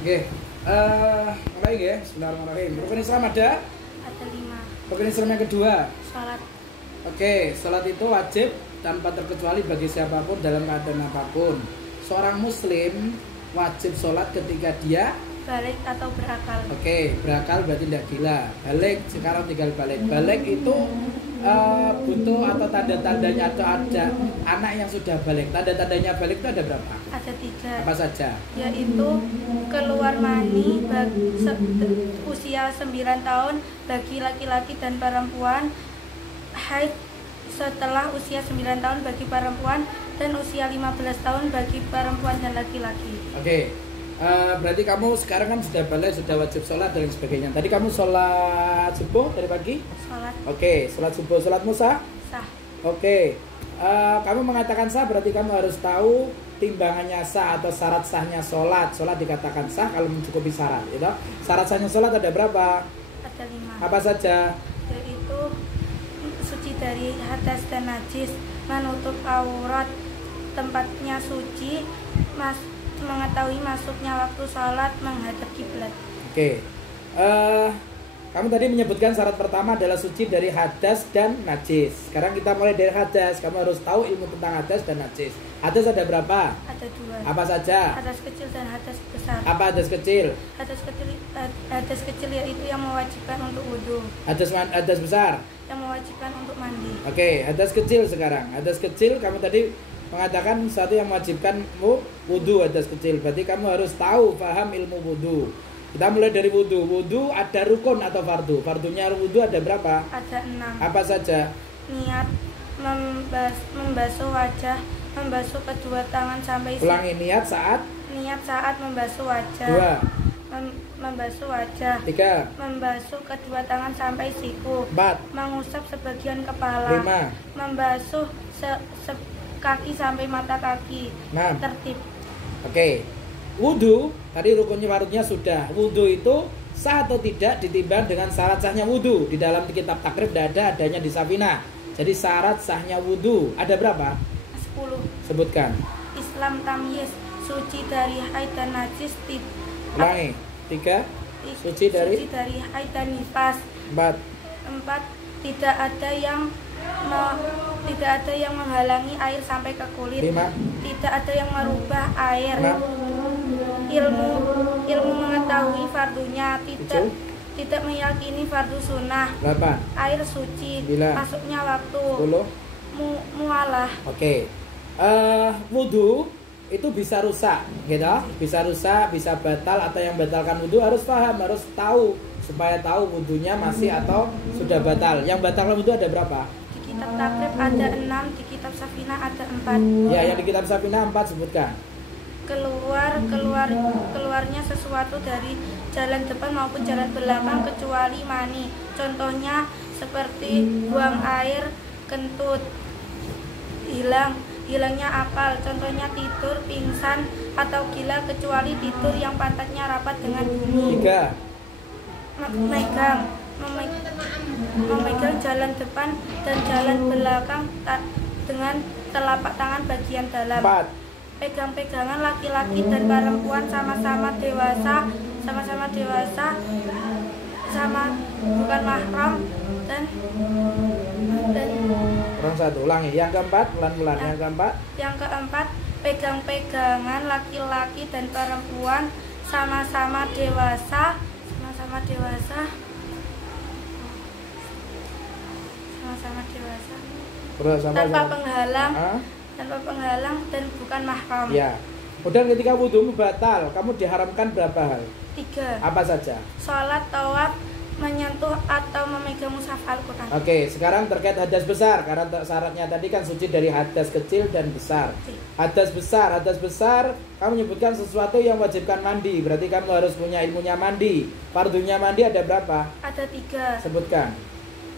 Oke. Mulai ya. Bismillahirrahmanirrahim. Rukun Islam ada? Ada 5. Rukun Islam yang kedua. Sholat. Oke, salat itu wajib tanpa terkecuali bagi siapapun dalam keadaan apapun. Seorang muslim wajib sholat ketika dia Balik atau berakal. Oke, berakal berarti tidak gila. Balik, sekarang tinggal balik. Balik itu butuh atau tanda-tandanya atau ada anak yang sudah balik. Tanda-tandanya balik itu ada berapa? Ada 3. Apa saja? Yaitu keluar mani usia 9 tahun bagi laki-laki dan perempuan, haid setelah usia 9 tahun bagi perempuan, dan usia 15 tahun bagi perempuan dan laki-laki. Oke. Berarti kamu sekarang kan sudah balik, sudah wajib sholat dan sebagainya. Tadi kamu sholat subuh dari pagi? Sholat. Oke, sholat subuh, sholatmu sah? Sah. Oke. Kamu mengatakan sah berarti kamu harus tahu timbangannya sah atau syarat sahnya sholat. Sholat dikatakan sah kalau mencukupi syarat, gitu. Syarat sahnya sholat ada berapa? Ada 5. Apa saja? Yaitu suci dari hadas dan najis, menutup aurat, tempatnya suci, mengetahui masuknya waktu sholat, menghadap kiblat. Oke. Kamu tadi menyebutkan syarat pertama adalah suci dari hadas dan najis. Sekarang kita mulai dari hadas. Kamu harus tahu ilmu tentang hadas dan najis. Hadas ada berapa? Ada 2. Apa saja? Hadas kecil dan hadas besar. Apa hadas kecil? Hadas kecil yaitu yang mewajibkan untuk wudhu, Hadas besar? yang mewajibkan untuk mandi. Oke, hadas kecil sekarang. Hadas kecil kamu tadi mengatakan satu yang mewajibkan wudhu, hadas kecil. Berarti kamu harus tahu, paham ilmu wudhu. Kita mulai dari wudhu. Wudhu ada rukun atau fardu? Fardunya wudhu ada berapa? Ada 6. Apa saja? Niat, membasuh wajah, membasuh kedua tangan sampai Ulangi, niat saat? Niat saat membasuh wajah. 2. Membasuh wajah. 3. Membasuh kedua tangan sampai siku. 4. Mengusap sebagian kepala. 5. Membasuh kaki sampai mata kaki. 6. Tertib. Oke. Wudhu, tadi rukunnya fardunya sudah. Wudhu itu sah atau tidak ditimbang dengan syarat sahnya wudhu. Di dalam kitab takrib tidak ada, adanya di Safinah. Jadi syarat sahnya wudhu ada berapa? 10. Sebutkan. Islam tamyiz, suci dari haid dan najis. Ulangi. 3. Suci dari haid dan nifas. 4. 4. Tidak ada yang menghalangi air sampai ke kulit. 5. Tidak ada yang merubah air. 6. Ilmu mengetahui fardunya, 7. tidak meyakini fardu sunnah. 8. Air suci. 9. Masuknya waktu. 10. Mualah. Oke. Wudhu itu bisa rusak, gitu. Bisa rusak, bisa batal, atau yang batalkan wudhu harus paham, harus tahu supaya tahu wudhunya masih atau sudah batal. Yang batalkan wudhu ada berapa? Di kitab takrib ada 6, di kitab Safinah ada 4. Ya, yang di kitab Safinah 4 sebutkan. Keluarnya sesuatu dari jalan depan maupun jalan belakang kecuali mani. Contohnya seperti buang air, kentut, hilangnya akal. Contohnya tidur, pingsan, atau gila kecuali tidur yang pantatnya rapat dengan bumi. 3. Memegang jalan depan dan jalan belakang dengan telapak tangan bagian dalam. 4. Pegang-pegangan laki-laki dan perempuan sama-sama dewasa, bukan mahram, dan Kurang satu, ulangi. Yang keempat, pelan-pelan. Yang keempat, pegang-pegangan laki-laki dan perempuan sama-sama dewasa, tanpa penghalang dan bukan mahram. Ya. Kemudian ketika wudhu batal, kamu diharamkan berapa hal? 3. Apa saja? Sholat, tawaf, menyentuh atau memegang mushaf Al-Quran. Oke, sekarang terkait hadas besar. Karena syaratnya tadi kan suci dari hadas kecil dan besar. Hadas besar, kamu menyebutkan sesuatu yang wajibkan mandi. Berarti kamu harus punya ilmunya mandi. Fardunya mandi ada berapa? Ada 3. Sebutkan.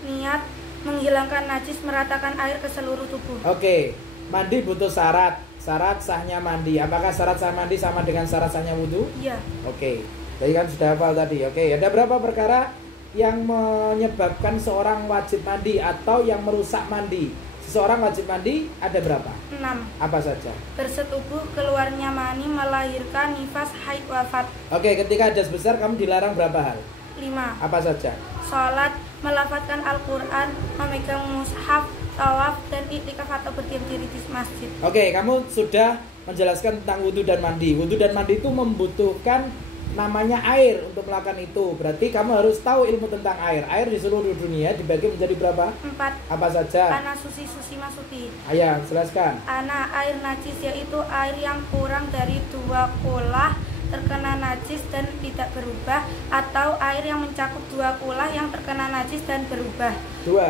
Niat, menghilangkan najis, meratakan air ke seluruh tubuh. Oke, mandi butuh syarat. Syarat sahnya mandi. Apakah syarat sah mandi sama dengan syarat sahnya wudhu? Iya. Oke, tadi kan sudah hafal tadi. Oke, ada berapa perkara yang menyebabkan seorang wajib mandi atau yang merusak mandi? seseorang wajib mandi ada berapa? 6. Apa saja? Bersetubuh, keluarnya mani, melahirkan, nifas, haid, wafat. Oke, ketika hadas besar kamu dilarang berapa hal? 5. Apa saja? Sholat, melafadzkan Al-Quran, memegang mushaf, tawaf, dan iktikaf atau berdiam diri di masjid. Oke, kamu sudah menjelaskan tentang wudhu dan mandi. Wudhu dan mandi itu membutuhkan namanya air untuk melakukan itu. Berarti kamu harus tahu ilmu tentang air. Air di seluruh dunia dibagi menjadi berapa? 4. Apa saja? Ana susi susi masuti. Ayah, jelaskan. Ana air najis, yaitu air yang kurang dari 2 kulah terkena najis dan tidak berubah, atau air yang mencakup 2 kulah yang terkena najis dan berubah. 2.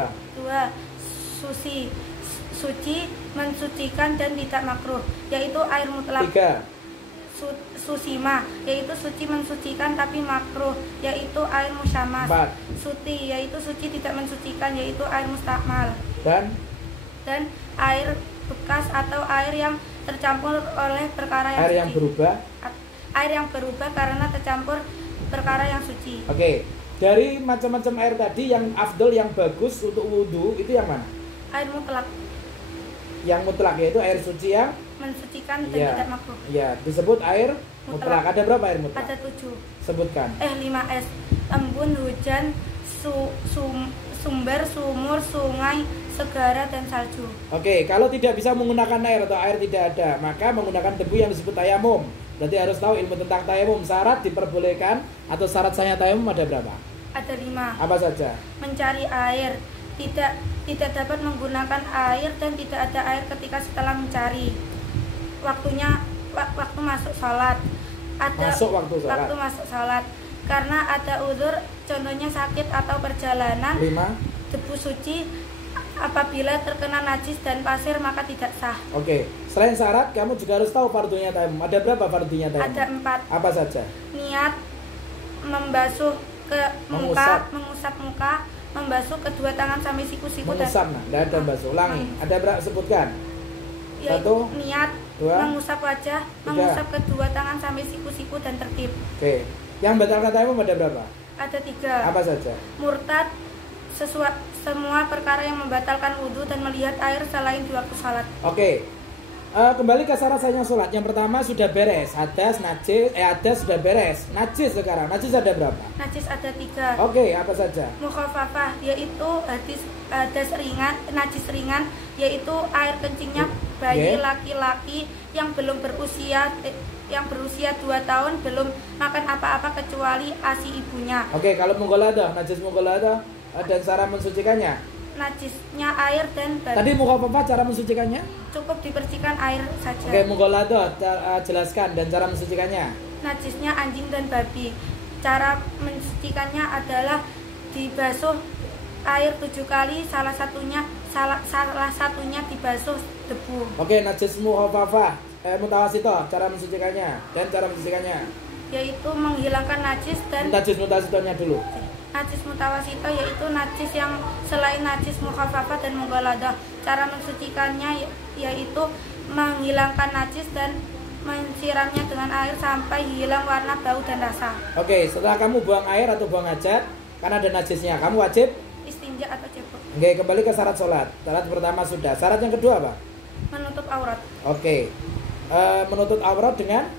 Suci, mensucikan dan tidak makruh, yaitu air mutlak. 3. Susima, yaitu suci mensucikan tapi makruh, yaitu air musyamas. 4. Suti, yaitu suci tidak mensucikan, yaitu air mustakmal. Dan Air bekas atau air yang tercampur oleh perkara yang air suci. yang berubah. Air yang berubah karena tercampur perkara yang suci. Oke, dari macam-macam air tadi yang afdol, yang bagus untuk wudhu itu yang mana? Air mutlak, Yang mutlak, yaitu air suci yang mensucikan dan Iya. tidak makruh. ya disebut air mutlak. Mutlak. Ada berapa air mutlak? Ada 7. Sebutkan. 5S. Embun, hujan, sumber, sumur, sungai, segara, dan salju. Oke, kalau tidak bisa menggunakan air atau air tidak ada, maka menggunakan debu yang disebut tayamum. Berarti harus tahu ilmu tentang tayamum. Syarat diperbolehkan atau syarat sahnya tayamum ada berapa? Ada 5. Apa saja? Mencari air, tidak dapat menggunakan air dan tidak ada air ketika setelah mencari. Waktu masuk sholat. Waktu masuk sholat. Karena ada uzur, contohnya sakit atau perjalanan. 5. Debu suci, apabila terkena najis dan pasir maka tidak sah. Oke, selain syarat, kamu juga harus tahu fardunya tayamum. Ada berapa fardunya tayamum? Ada 4. Apa saja? Niat, membasuh ke muka, mengusap muka, membasuh kedua tangan sampai siku-siku, Mengusap, nah, tidak ada basuh. Ulangi. Ada berapa? Sebutkan. yaitu 1, niat, 2, mengusap wajah, 3. mengusap kedua tangan sampai siku-siku dan tertib. Oke. Yang batalkan tayamum ada berapa? Ada 3. Apa saja? Murtad, semua perkara yang membatalkan wudhu dan melihat air selain di waktu sholat. Oke. Kembali ke syarat sahnya sholat. Yang pertama sudah beres, hadas, najis, hadas sudah beres. Najis sekarang, najis ada berapa? Najis ada 3. Oke, apa saja? Mukhafafah, yaitu hadas ringan, najis ringan, yaitu air kencingnya bayi laki-laki yang belum berusia 2 tahun, belum makan apa-apa kecuali ASI ibunya. Oke, kalau munggoladah, najis munggoladah dan cara mensucikannya. Najisnya air dan babi. Tadi mukhafafah cara mensucikannya? Cukup dibersihkan air saja. Oke, munggoladah jelaskan dan cara mensucikannya. Najisnya anjing dan babi. Cara mensucikannya adalah dibasuh air 7 kali, salah satunya dibasuh debu. Oke, najis mukhafafah, mutawasitoh, cara mensucikannya dan cara mensucikannya. Yaitu menghilangkan najis dan Najis mutawasitohnya dulu. najis mutawasito, yaitu najis yang selain najis mukhafafah dan mughaladah. Cara mensucikannya yaitu menghilangkan najis dan mensiramnya dengan air sampai hilang warna, bau, dan rasa. Oke, setelah kamu buang air atau buang hajat karena ada najisnya, kamu wajib Istinja atau cebok. Oke, kembali ke syarat sholat. Syarat pertama sudah. Syarat yang kedua apa? Menutup aurat Oke. Menutup aurat dengan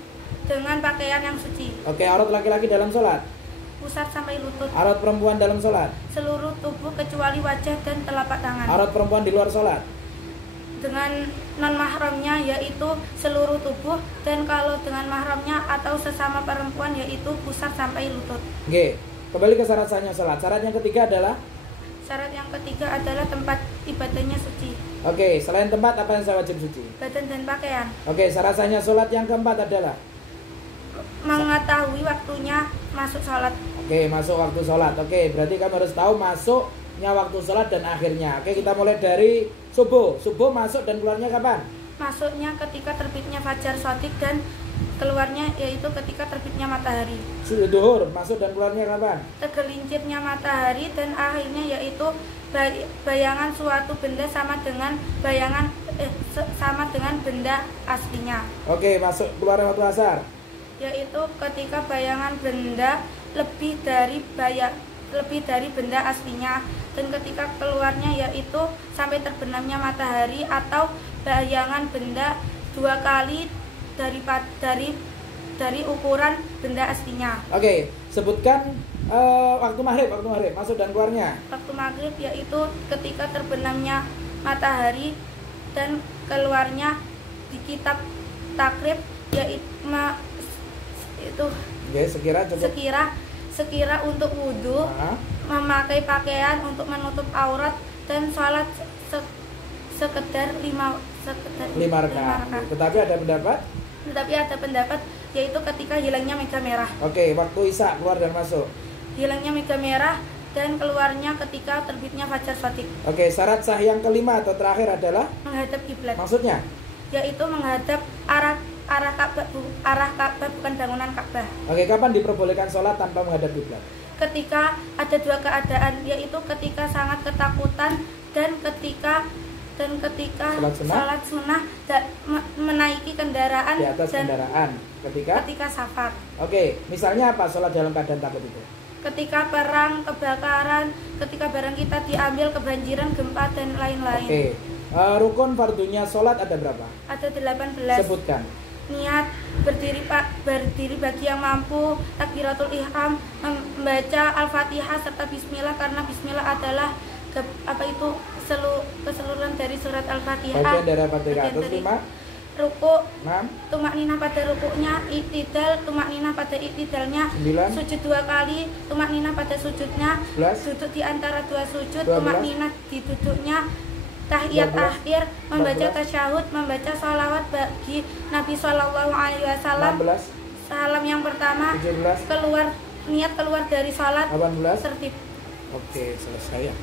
pakaian yang suci. Oke, aurat laki-laki dalam sholat. Pusat sampai lutut. Aurat perempuan dalam sholat. Seluruh tubuh kecuali wajah dan telapak tangan. Aurat perempuan di luar sholat. Dengan non mahramnya yaitu seluruh tubuh, dan kalau dengan mahramnya atau sesama perempuan yaitu pusat sampai lutut. Oke, kembali ke syarat sahnya sholat. Syarat yang ketiga adalah Syarat yang ketiga adalah tempat ibadahnya suci. Oke, selain tempat apa yang saya wajib suci? Badan dan pakaian. Oke, syarat sahnya sholat yang keempat adalah Mengetahui waktunya masuk sholat. Oke, masuk waktu sholat. Oke, berarti kamu harus tahu masuknya waktu sholat dan akhirnya. Oke, kita mulai dari subuh. Subuh masuk dan keluarnya kapan? Masuknya ketika terbitnya fajar shadiq dan keluarnya yaitu ketika terbitnya matahari. Duhur masuk dan keluarnya kapan? Tergelincirnya matahari dan akhirnya yaitu bayangan suatu benda sama dengan benda aslinya. Oke, masuk keluarnya waktu asar. Yaitu ketika bayangan benda lebih dari lebih dari benda aslinya, dan ketika keluarnya yaitu sampai terbenamnya matahari atau bayangan benda 2 kali dari ukuran benda aslinya. Oke, sebutkan waktu maghrib masuk dan keluarnya. Waktu maghrib yaitu ketika terbenamnya matahari dan keluarnya di kitab takrib yaitu itu Oke, sekira cukup. sekira untuk wudhu, memakai pakaian untuk menutup aurat, dan sholat sekedar 5 rakaat. Tetapi ada pendapat yaitu ketika hilangnya mega merah. Oke, waktu isya keluar dan masuk. Hilangnya mega merah dan keluarnya ketika terbitnya fajar shadiq. Oke, syarat sah yang kelima atau terakhir adalah Menghadap kiblat. maksudnya Yaitu menghadap arah Ka'bah bukan bangunan Ka'bah. Oke, kapan diperbolehkan sholat tanpa menghadap kiblat? Ketika ada 2 keadaan, yaitu ketika sangat ketakutan dan ketika Salat sunnah dan menaiki kendaraan di atas dan kendaraan ketika safar. Oke, misalnya apa sholat dalam keadaan takut itu? Ketika perang, kebakaran, ketika barang kita diambil, kebanjiran, gempa, dan lain-lain. Oke, rukun fardunya sholat ada berapa? Ada 18. Sebutkan. Niat, berdiri bagi yang mampu, takbiratul ihram, membaca Al-Fatihah serta bismillah, karena bismillah adalah keseluruhan dari surat Al-Fatihah. Bagian dari Al-Fatihah. Terus 5. Ruku, 6. tumakninah pada rukuknya, iktidal, tumakninah pada iktidalnya, 9. sujud 2 kali, tumakninah pada sujudnya, 11. duduk di antara 2 sujud, 12. tumakninah di duduknya, tahiyat 12. akhir, membaca 14. tasyahud, membaca sholawat bagi Nabi SAW, 16. salam yang pertama, 17. niat keluar dari sholat, 18. tertib. Oke, selesai ya.